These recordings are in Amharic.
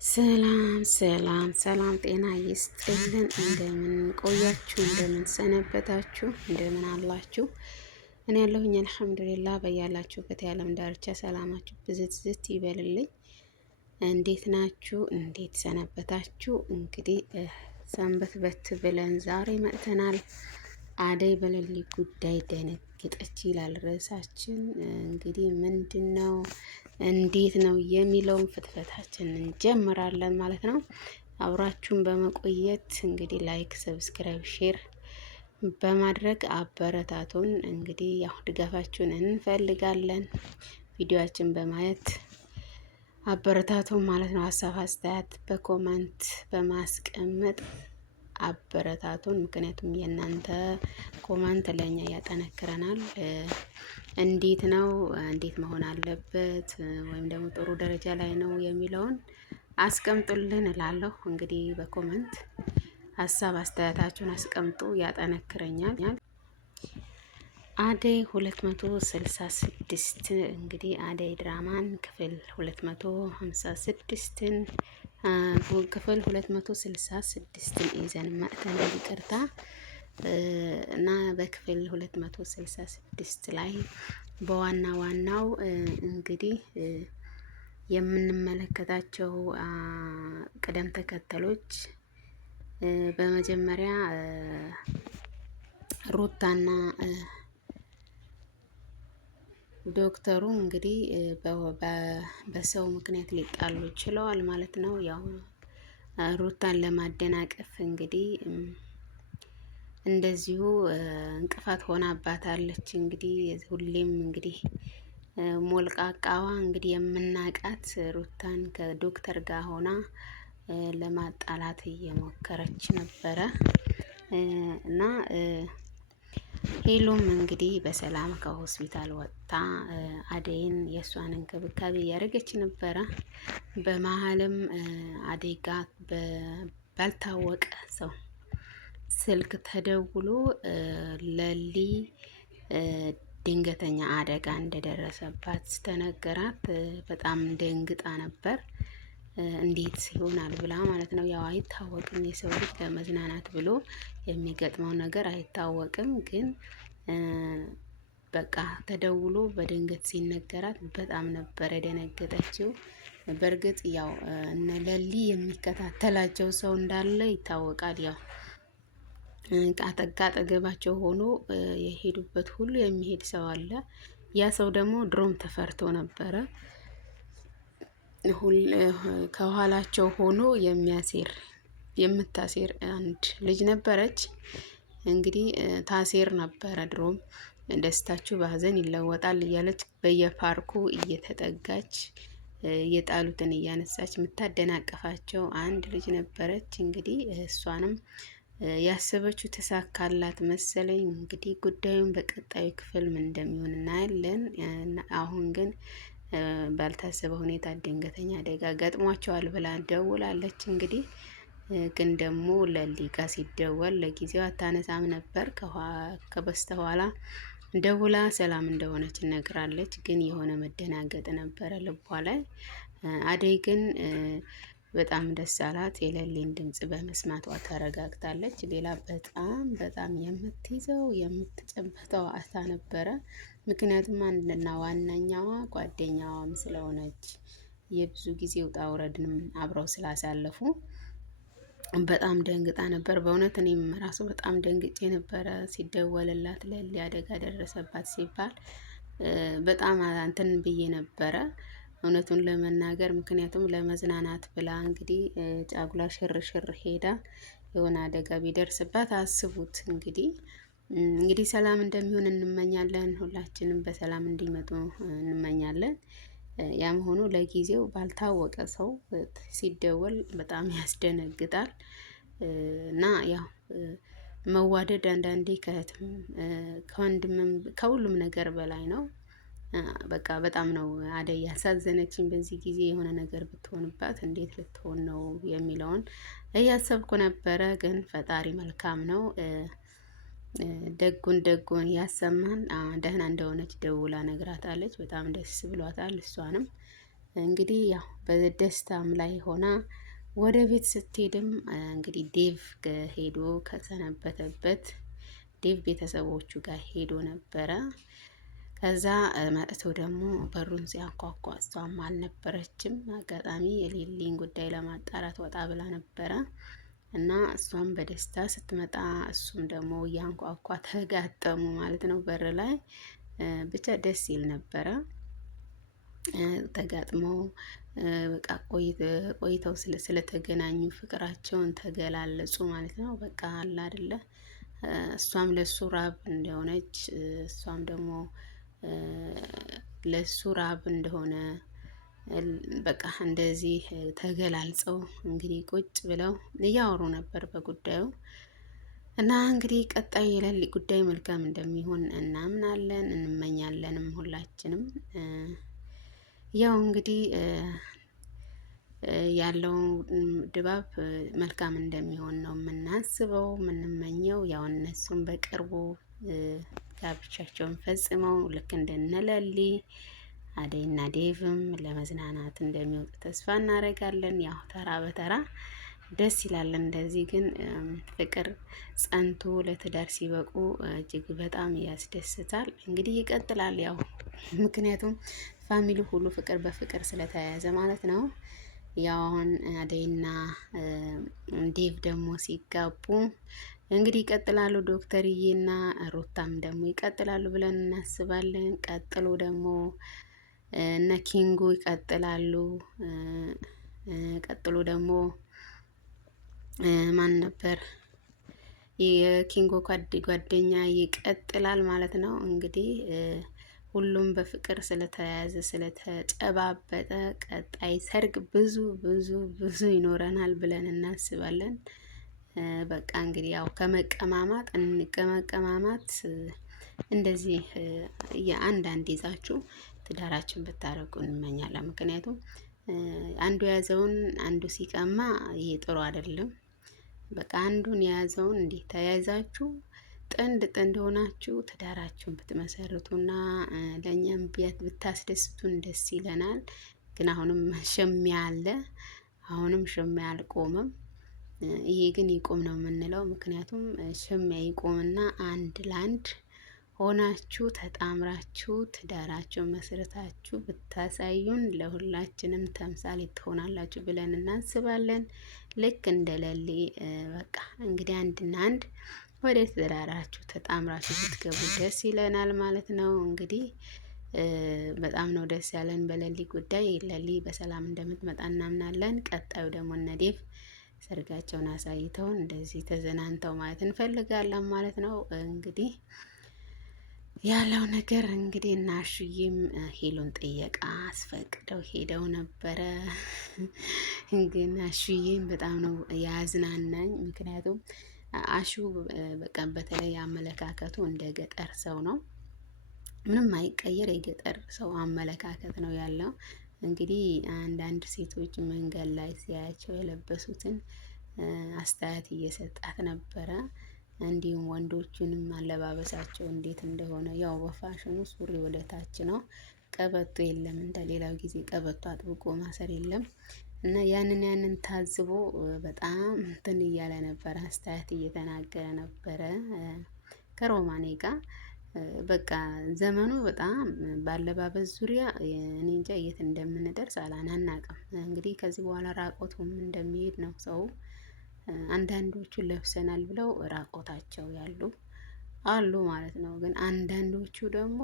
ሰላም ሰላም ሰላም፣ ጤና ይስጥልን። እንደምን ቆያችሁ? እንደምን ሰነበታችሁ? እንደምን አላችሁ? እኔ ያለሁኝ አልሐምዱሊላህ። በያላችሁበት የዓለም ዳርቻ ሰላማችሁ ብዝት ዝት ይበልልኝ። እንዴት ናችሁ? እንዴት ሰነበታችሁ? እንግዲህ ሰንበት በት ብለን ዛሬ መጥተናል። አደይ በሌሊ ጉዳይ ደነገጠች ይላል ርዕሳችን። እንግዲህ ምንድን ነው እንዴት ነው የሚለውን ፍትፈታችን እንጀምራለን ማለት ነው። አብራችሁን በመቆየት እንግዲህ ላይክ፣ ሰብስክራይብ፣ ሼር በማድረግ አበረታቱን። እንግዲህ ያው ድጋፋችሁን እንፈልጋለን። ቪዲዮአችን በማየት አበረታቱን ማለት ነው። ሀሳብ አስተያየት በኮመንት በማስቀመጥ አበረታቱን። ምክንያቱም የእናንተ ኮመንት ለእኛ ያጠነክረናል። እንዴት ነው እንዴት መሆን አለበት ወይም ደግሞ ጥሩ ደረጃ ላይ ነው የሚለውን አስቀምጡልን እላለሁ። እንግዲህ በኮመንት ሀሳብ አስተያየታችሁን አስቀምጡ፣ ያጠነክረኛል። አደይ 266 እንግዲህ አደይ ድራማን ክፍል 256ን ክፍል 266ን ይዘን መጥተናል። ይቅርታ እና በክፍል 266 ላይ በዋናው እንግዲህ የምንመለከታቸው ቅደም ተከተሎች በመጀመሪያ ሩታና ዶክተሩ እንግዲህ በሰው ምክንያት ሊጣሉ ችለዋል ማለት ነው። ያው ሩታን ለማደናቀፍ እንግዲህ እንደዚሁ እንቅፋት ሆናባታለች። እንግዲህ ሁሌም እንግዲህ ሞልቃቃዋ እንግዲህ የምናቃት ሩታን ከዶክተር ጋር ሆና ለማጣላት እየሞከረች ነበረ እና ሄሎም እንግዲህ በሰላም ከሆስፒታል ወጥታ አደይን የእሷን እንክብካቤ እያደረገች ነበረ። በመሀልም አደይ ጋር ባልታወቀ ሰው ስልክ ተደውሎ ለሊ ድንገተኛ አደጋ እንደደረሰባት ስተነገራት በጣም ደንግጣ ነበር። እንዴት ይሆናል ብላ ማለት ነው። ያው አይታወቅም፣ የሰው ልጅ ለመዝናናት ብሎ የሚገጥመው ነገር አይታወቅም። ግን በቃ ተደውሎ በድንገት ሲነገራት በጣም ነበር የደነገጠችው። በእርግጥ ያው እነ ለሊ የሚከታተላቸው ሰው እንዳለ ይታወቃል። ያው አጠገባቸው ሆኖ የሄዱበት ሁሉ የሚሄድ ሰው አለ። ያ ሰው ደግሞ ድሮም ተፈርቶ ነበረ። ከኋላቸው ሆኖ የምታሴር አንድ ልጅ ነበረች። እንግዲህ ታሴር ነበረ ድሮም ደስታችሁ በሀዘን ይለወጣል እያለች በየፓርኩ እየተጠጋች የጣሉትን እያነሳች የምታደናቀፋቸው አንድ ልጅ ነበረች። እንግዲህ እሷንም ያሰበችው ተሳካላት መሰለኝ። እንግዲህ ጉዳዩን በቀጣዩ ክፍል ምን እንደሚሆን እናያለን። አሁን ግን ባልታሰበ ሁኔታ ድንገተኛ አደጋ ገጥሟቸዋል ብላ ደውላለች። እንግዲህ ግን ደግሞ ለሊጋ ሲደወል ለጊዜው አታነሳም ነበር። ከበስተኋላ ደውላ ሰላም እንደሆነች ነግራለች። ግን የሆነ መደናገጥ ነበረ ልቧ ላይ። አደይ ግን በጣም ደስ አላት። የሌሊን ድምጽ በመስማቷ ተረጋግታለች። ሌላ በጣም የምትይዘው የምትጨበጠው አታ ነበረ። ምክንያቱም አንድና ዋናኛዋ ጓደኛዋም ስለሆነች የብዙ ጊዜ ውጣ ውረድንም አብረው ስላሳለፉ በጣም ደንግጣ ነበር። በእውነት እኔም ራሱ በጣም ደንግጬ ነበረ ሲደወልላት ለሊ አደጋ ደረሰባት ሲባል በጣም እንትን ብዬ ነበረ እውነቱን ለመናገር። ምክንያቱም ለመዝናናት ብላ እንግዲህ ጫጉላ ሽርሽር ሄዳ የሆነ አደጋ ቢደርስባት አስቡት። እንግዲህ ሰላም እንደሚሆን እንመኛለን። ሁላችንም በሰላም እንዲመጡ እንመኛለን። ያም ሆኖ ለጊዜው ባልታወቀ ሰው ሲደወል በጣም ያስደነግጣል። እና ያው መዋደድ አንዳንዴ ከእህትም ከወንድምም ከሁሉም ነገር በላይ ነው። በቃ በጣም ነው አደይ ያሳዘነችኝ። በዚህ ጊዜ የሆነ ነገር ብትሆንባት እንዴት ልትሆን ነው የሚለውን እያሰብኩ ነበረ። ግን ፈጣሪ መልካም ነው። ደጉን ያሰማን። ደህና እንደሆነች ደውላ ነግራታለች። በጣም ደስ ብሏታል። እሷንም እንግዲህ ያው በደስታም ላይ ሆና ወደ ቤት ስትሄድም እንግዲህ ዴቭ ሄዶ ከሰነበተበት ዴቭ ቤተሰቦቹ ጋር ሄዶ ነበረ። ከዛ መጥቶ ደግሞ በሩን ሲያንኳኳ እሷም አልነበረችም። አጋጣሚ የሌሊን ጉዳይ ለማጣራት ወጣ ብላ ነበረ እና እሷም በደስታ ስትመጣ እሱም ደግሞ እያንኳኳ ተጋጠሙ ማለት ነው በር ላይ። ብቻ ደስ ይል ነበረ። ተጋጥመው በቃ ቆይተው ስለተገናኙ ፍቅራቸውን ተገላለጹ ማለት ነው። በቃ አለ አይደለ እሷም ለሱ ራብ እንደሆነች እሷም ደግሞ ለሱ ራብ እንደሆነ በቃ እንደዚህ ተገላልጸው እንግዲህ ቁጭ ብለው እያወሩ ነበር በጉዳዩ። እና እንግዲህ ቀጣይ የሌሊ ጉዳይ መልካም እንደሚሆን እናምናለን እንመኛለንም ሁላችንም። ያው እንግዲህ ያለው ድባብ መልካም እንደሚሆን ነው የምናስበው የምንመኘው። ያው እነሱም በቅርቡ ጋብቻቸውን ፈጽመው ልክ እንደነለሊ አደይና ዴቭም ለመዝናናት እንደሚወጡ ተስፋ እናደርጋለን። ያው ተራ በተራ ደስ ይላል። እንደዚህ ግን ፍቅር ጸንቶ ለትዳር ሲበቁ እጅግ በጣም ያስደስታል። እንግዲህ ይቀጥላል ያው ምክንያቱም ፋሚሊ ሁሉ ፍቅር በፍቅር ስለተያያዘ ማለት ነው። ያው አሁን አደይና ዴቭ ደግሞ ሲጋቡ እንግዲህ ይቀጥላሉ። ዶክተርዬና ሩታም ደግሞ ይቀጥላሉ ብለን እናስባለን። ቀጥሎ ደግሞ እነ ኪንጎ ይቀጥላሉ። ቀጥሎ ደግሞ ማን ነበር የኪንጎ ጓደኛ ይቀጥላል ማለት ነው። እንግዲህ ሁሉም በፍቅር ስለተያያዘ ስለተጨባበጠ ቀጣይ ሰርግ ብዙ ብዙ ብዙ ይኖረናል ብለን እናስባለን። በቃ እንግዲህ ያው ከመቀማማት እንደዚህ የአንዳንድ ይዛችሁ ትዳራችን ብታረጉ እንመኛለን። ምክንያቱም አንዱ የያዘውን አንዱ ሲቀማ ይሄ ጥሩ አይደለም። በቃ አንዱን የያዘውን እንዲህ ተያይዛችሁ ጥንድ ጥንድ ሆናችሁ ትዳራችሁን ብትመሰርቱና ለእኛም ብታስደስቱን ደስ ይለናል። ግን አሁንም ሽሚያ አለ። አሁንም ሽሚያ አልቆመም። ይሄ ግን ይቆም ነው የምንለው። ምክንያቱም ሽሚያ ይቆምና አንድ ለአንድ ሆናችሁ ተጣምራችሁ ትዳራችሁን መስረታችሁ ብታሳዩን ለሁላችንም ተምሳሌ ትሆናላችሁ ብለን እናስባለን። ልክ እንደ ለሊ በቃ እንግዲህ አንድና አንድ ወደ ትዳራችሁ ተጣምራችሁ ብትገቡ ደስ ይለናል ማለት ነው። እንግዲህ በጣም ነው ደስ ያለን በለሊ ጉዳይ። ለሊ በሰላም እንደምትመጣ እናምናለን። ቀጣዩ ደግሞ እነ ዴቭ ሰርጋቸውን አሳይተውን እንደዚህ ተዘናንተው ማየት እንፈልጋለን ማለት ነው። እንግዲህ ያለው ነገር እንግዲህ እና አሹዬም ሄሉን ጥየቃ አስፈቅደው ሄደው ነበረ። ግን አሹዬም በጣም ነው ያዝናናኝ። ምክንያቱም አሹ በቃ በተለይ አመለካከቱ እንደ ገጠር ሰው ነው። ምንም አይቀየር የገጠር ሰው አመለካከት ነው ያለው። እንግዲህ አንዳንድ ሴቶች መንገድ ላይ ሲያያቸው የለበሱትን አስተያየት እየሰጣት ነበረ። እንዲሁም ወንዶቹንም አለባበሳቸው እንዴት እንደሆነ ያው በፋሽኑ ሱሪ ወደ ታች ነው፣ ቀበቶ የለም። እንደ ሌላው ጊዜ ቀበቶ አጥብቆ ማሰር የለም። እና ያንን ታዝቦ በጣም እንትን እያለ ነበረ፣ አስተያየት እየተናገረ ነበረ ከሮማኔ ጋር። በቃ ዘመኑ በጣም ባለባበስ ዙሪያ እኔ እንጃ የት እንደምንደርስ አናቅም። እንግዲህ ከዚህ በኋላ ራቆቱም እንደሚሄድ ነው ሰው። አንዳንዶቹ ለብሰናል ብለው ራቆታቸው ያሉ አሉ ማለት ነው። ግን አንዳንዶቹ ደግሞ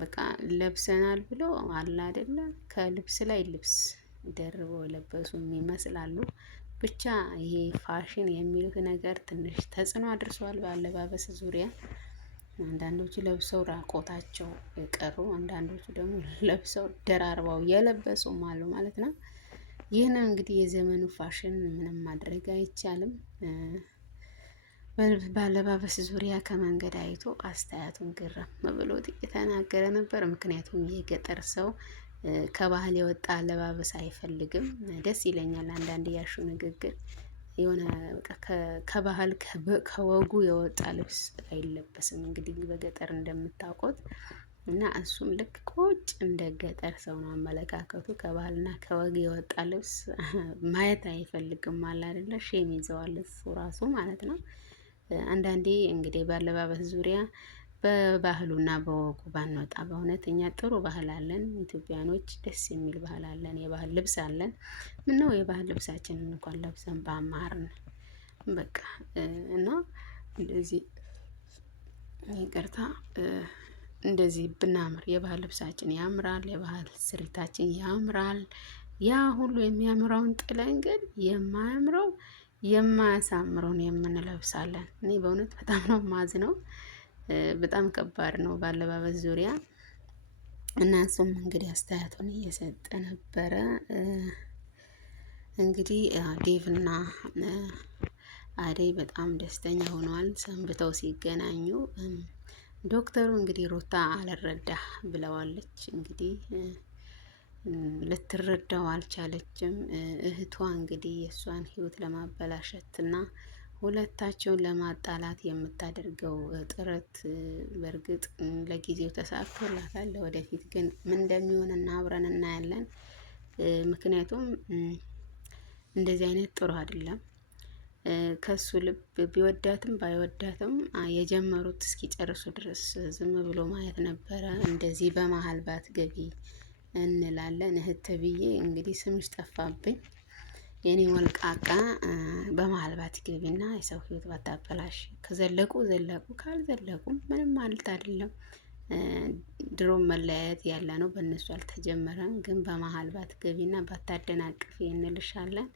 በቃ ለብሰናል ብለው አለ አይደለ ከልብስ ላይ ልብስ ደርበው የለበሱም ይመስላሉ። ብቻ ይሄ ፋሽን የሚሉት ነገር ትንሽ ተጽዕኖ አድርሷል በአለባበስ ዙሪያ። አንዳንዶቹ ለብሰው ራቆታቸው የቀሩ፣ አንዳንዶቹ ደግሞ ለብሰው ደራርበው የለበሱም አሉ ማለት ነው። ይህን እንግዲህ የዘመኑ ፋሽን ምንም ማድረግ አይቻልም። በአለባበስ ዙሪያ ከመንገድ አይቶ አስተያየቱን ግርም ብሎት የተናገረ ነበር። ምክንያቱም የገጠር ሰው ከባህል የወጣ አለባበስ አይፈልግም። ደስ ይለኛል አንዳንድ ያሹ ንግግር የሆነ ከባህል ከወጉ የወጣ ልብስ አይለበስም። እንግዲህ በገጠር እንደምታውቁት እና እሱም ልክ ቁጭ እንደ ገጠር ሰው ነው አመለካከቱ። ከባህልና ከወግ የወጣ ልብስ ማየት አይፈልግም አለ አይደለ? ሼም ይዘዋል እሱ ራሱ ማለት ነው። አንዳንዴ እንግዲህ በአለባበስ ዙሪያ በባህሉና በወጉ ባንወጣ፣ በእውነት እኛ ጥሩ ባህል አለን ኢትዮጵያኖች፣ ደስ የሚል ባህል አለን፣ የባህል ልብስ አለን። ምነው የባህል ልብሳችንን እንኳን ለብሰን ባማርን በቃ እና እንደዚህ ይቅርታ እንደዚህ ብናምር የባህል ልብሳችን ያምራል፣ የባህል ስሪታችን ያምራል። ያ ሁሉ የሚያምረውን ጥለን ግን የማያምረው የማያሳምረውን የምንለብሳለን። እኔ በእውነት በጣም ነው ማዝነው። በጣም ከባድ ነው በአለባበስ ዙሪያ እና እሱም እንግዲህ አስተያየቱን እየሰጠ ነበረ። እንግዲህ ዴቭና አደይ በጣም ደስተኛ ሆነዋል ሰንብተው ሲገናኙ። ዶክተሩ እንግዲህ ሩታ አልረዳ ብለዋለች። እንግዲህ ልትረዳው አልቻለችም። እህቷ እንግዲህ የእሷን ህይወት ለማበላሸት እና ሁለታቸውን ለማጣላት የምታደርገው ጥረት በእርግጥ ለጊዜው ተሳክቶላታል። ወደፊት ግን ምን እንደሚሆን እና አብረን እናያለን። ምክንያቱም እንደዚህ አይነት ጥሩ አይደለም። ከሱ ልብ ቢወዳትም ባይወዳትም የጀመሩት እስኪጨርሱ ድረስ ዝም ብሎ ማየት ነበረ። እንደዚህ በመሀል ባትገቢ እንላለን። እህት ተብዬ እንግዲህ ስምሽ ጠፋብኝ የኔ ወልቃቃ። በመሀል ባትገቢና የሰው ህይወት ባታበላሽ። ከዘለቁ ዘለቁ፣ ካልዘለቁም ምንም ማለት አይደለም። ድሮም መለያየት ያለ ነው፣ በእነሱ አልተጀመረም። ግን በመሀል ባትገቢና ባታደናቅፊ እንልሻለን።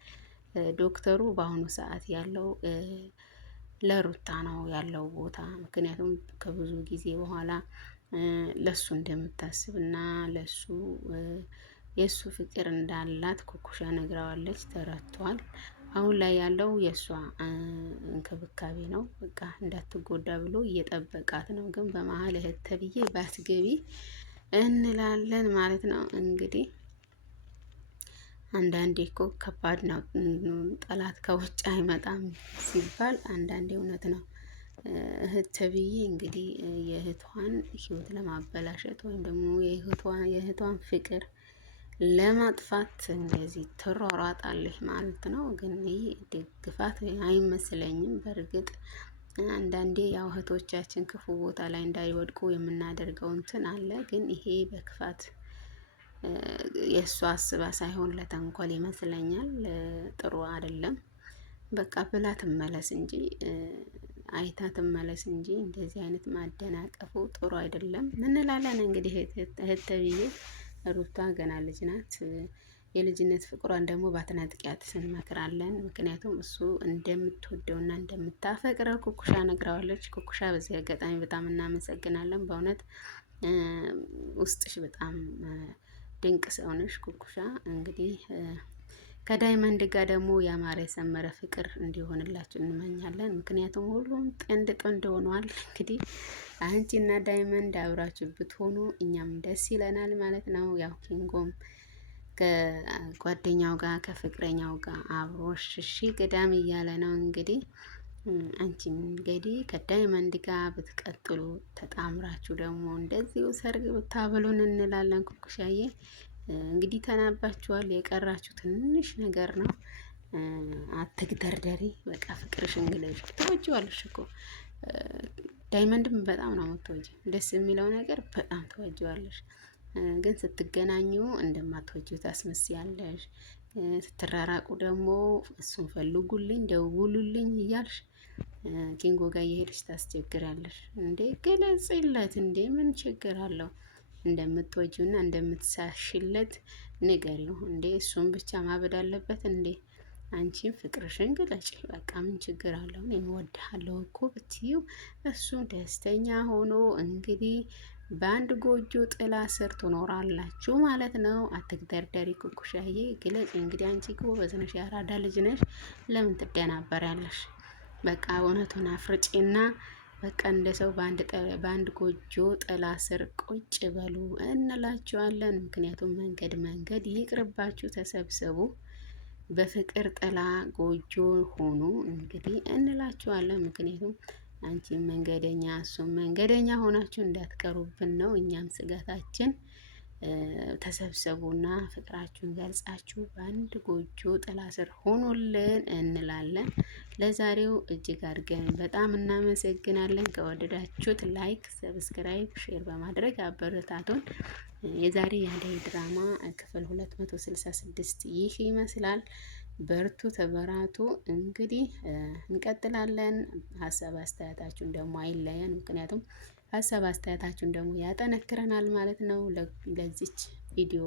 ዶክተሩ በአሁኑ ሰዓት ያለው ለሩታ ነው ያለው ቦታ። ምክንያቱም ከብዙ ጊዜ በኋላ ለሱ እንደምታስብና ለሱ የሱ ፍቅር እንዳላት ኩኩሻ ነግረዋለች። ተረድቷል። አሁን ላይ ያለው የእሷ እንክብካቤ ነው። በቃ እንዳትጎዳ ብሎ እየጠበቃት ነው። ግን በመሀል እህት ተብዬ ባትገቢ እንላለን ማለት ነው። እንግዲህ አንዳንዴ እኮ ከባድ ነው። ጠላት ከውጭ አይመጣም ሲባል አንዳንዴ እውነት ነው። እህት ተብዬ እንግዲህ የእህቷን ህይወት ለማበላሸት ወይም ደግሞ የእህቷን ፍቅር ለማጥፋት እንደዚህ ትሯሯጣለች ማለት ነው። ግን ይህ ደግፋት አይመስለኝም። በእርግጥ አንዳንዴ ያው እህቶቻችን ክፉ ቦታ ላይ እንዳይወድቁ የምናደርገው እንትን አለ። ግን ይሄ በክፋት የእሷ አስባ ሳይሆን ለተንኮል ይመስለኛል። ጥሩ አይደለም። በቃ ብላ ትመለስ እንጂ አይታ ትመለስ እንጂ እንደዚህ አይነት ማደናቀፉ ጥሩ አይደለም እንላለን። እንግዲህ እህት ተብዬ ሩታ ገና ልጅ ናት። የልጅነት ፍቅሯን ደግሞ ባትነጥቂያት እንመክራለን። ምክንያቱም እሱ እንደምትወደውና እንደምታፈቅረው ኩኩሻ ነግረዋለች። ኩኩሻ በዚህ አጋጣሚ በጣም እናመሰግናለን። በእውነት ውስጥሽ በጣም ድንቅ ሰው ነሽ ኩኩሻ። እንግዲህ ከዳይመንድ ጋር ደግሞ ያማረ የሰመረ ፍቅር እንዲሆንላችሁ እንመኛለን። ምክንያቱም ሁሉም ጥንድ ጥንድ ሆኗል። እንግዲህ አንቺና ዳይመንድ አብራችሁ ብትሆኑ እኛም ደስ ይለናል ማለት ነው። ያው ኪንጎም ከጓደኛው ጋር ከፍቅረኛው ጋር አብሮ ሽሺ ገዳም እያለ ነው። እንግዲህ አንቺም እንግዲህ ከዳይመንድ ጋር ብትቀጥሉ ተጣምራችሁ ደግሞ እንደዚሁ ሰርግ ብታበሉን እንላለን። ኩኩሻዬ እንግዲህ ተናባችኋል። የቀራችሁ ትንሽ ነገር ነው። አትግደርደሪ። በቃ ፍቅርሽን ግለጪ። ትወጂዋለሽ እኮ ዳይመንድም በጣም ነው የምትወጂው። ደስ የሚለው ነገር በጣም ትወጂዋለሽ። ግን ስትገናኙ እንደማትወጂው ታስመስያለሽ። ስትራራቁ ደግሞ እሱን ፈልጉልኝ ደውሉልኝ እያልሽ ኪንጎ ጋር እየሄድሽ ታስቸግራለሽ። እንዴ ገለጽለት እንዴ! ምን ችግር አለው? እንደምትወጂውና እንደምትሳሽለት ንገሪው እንዴ! እሱን ብቻ ማበድ አለበት እንዴ? አንቺም ፍቅርሽን ግለጪ። በቃ ምን ችግር አለው? እኔ እወድሃለሁ እኮ ብትይው እሱ ደስተኛ ሆኖ እንግዲህ በአንድ ጎጆ ጥላ ስር ትኖራላችሁ ማለት ነው። አትግደርደሪ ኩኩሻዬ፣ ግለጪ እንግዲህ። አንቺ ጎበዝ ነሽ፣ ያራዳ ልጅ ነሽ። ለምን ትደናበሪያለሽ? በቃ እውነቱን አፍርጪና በቃ እንደ ሰው በአንድ ጎጆ ጥላ ስር ቁጭ በሉ እንላችኋለን። ምክንያቱም መንገድ ይቅርባችሁ፣ ተሰብሰቡ፣ በፍቅር ጥላ ጎጆ ሆኑ እንግዲህ እንላችኋለን። ምክንያቱም አንቺም መንገደኛ እሱም መንገደኛ ሆናችሁ እንዳትቀሩብን ነው እኛም ስጋታችን። ተሰብሰቡና ፍቅራችሁን ገልጻችሁ በአንድ ጎጆ ጥላ ስር ሆኖልን እንላለን። ለዛሬው እጅግ አድርገን በጣም እናመሰግናለን። ከወደዳችሁት ላይክ፣ ሰብስክራይብ፣ ሼር በማድረግ አበረታቱን። የዛሬ የአደይ ድራማ ክፍል 266 ይህ ይመስላል። በርቱ፣ ተበራቱ። እንግዲህ እንቀጥላለን። ሀሳብ አስተያየታችሁን ደግሞ አይለየን። ምክንያቱም ሀሳብ አስተያየታችሁን ደግሞ ያጠነክረናል ማለት ነው ለዚች ቪዲዮ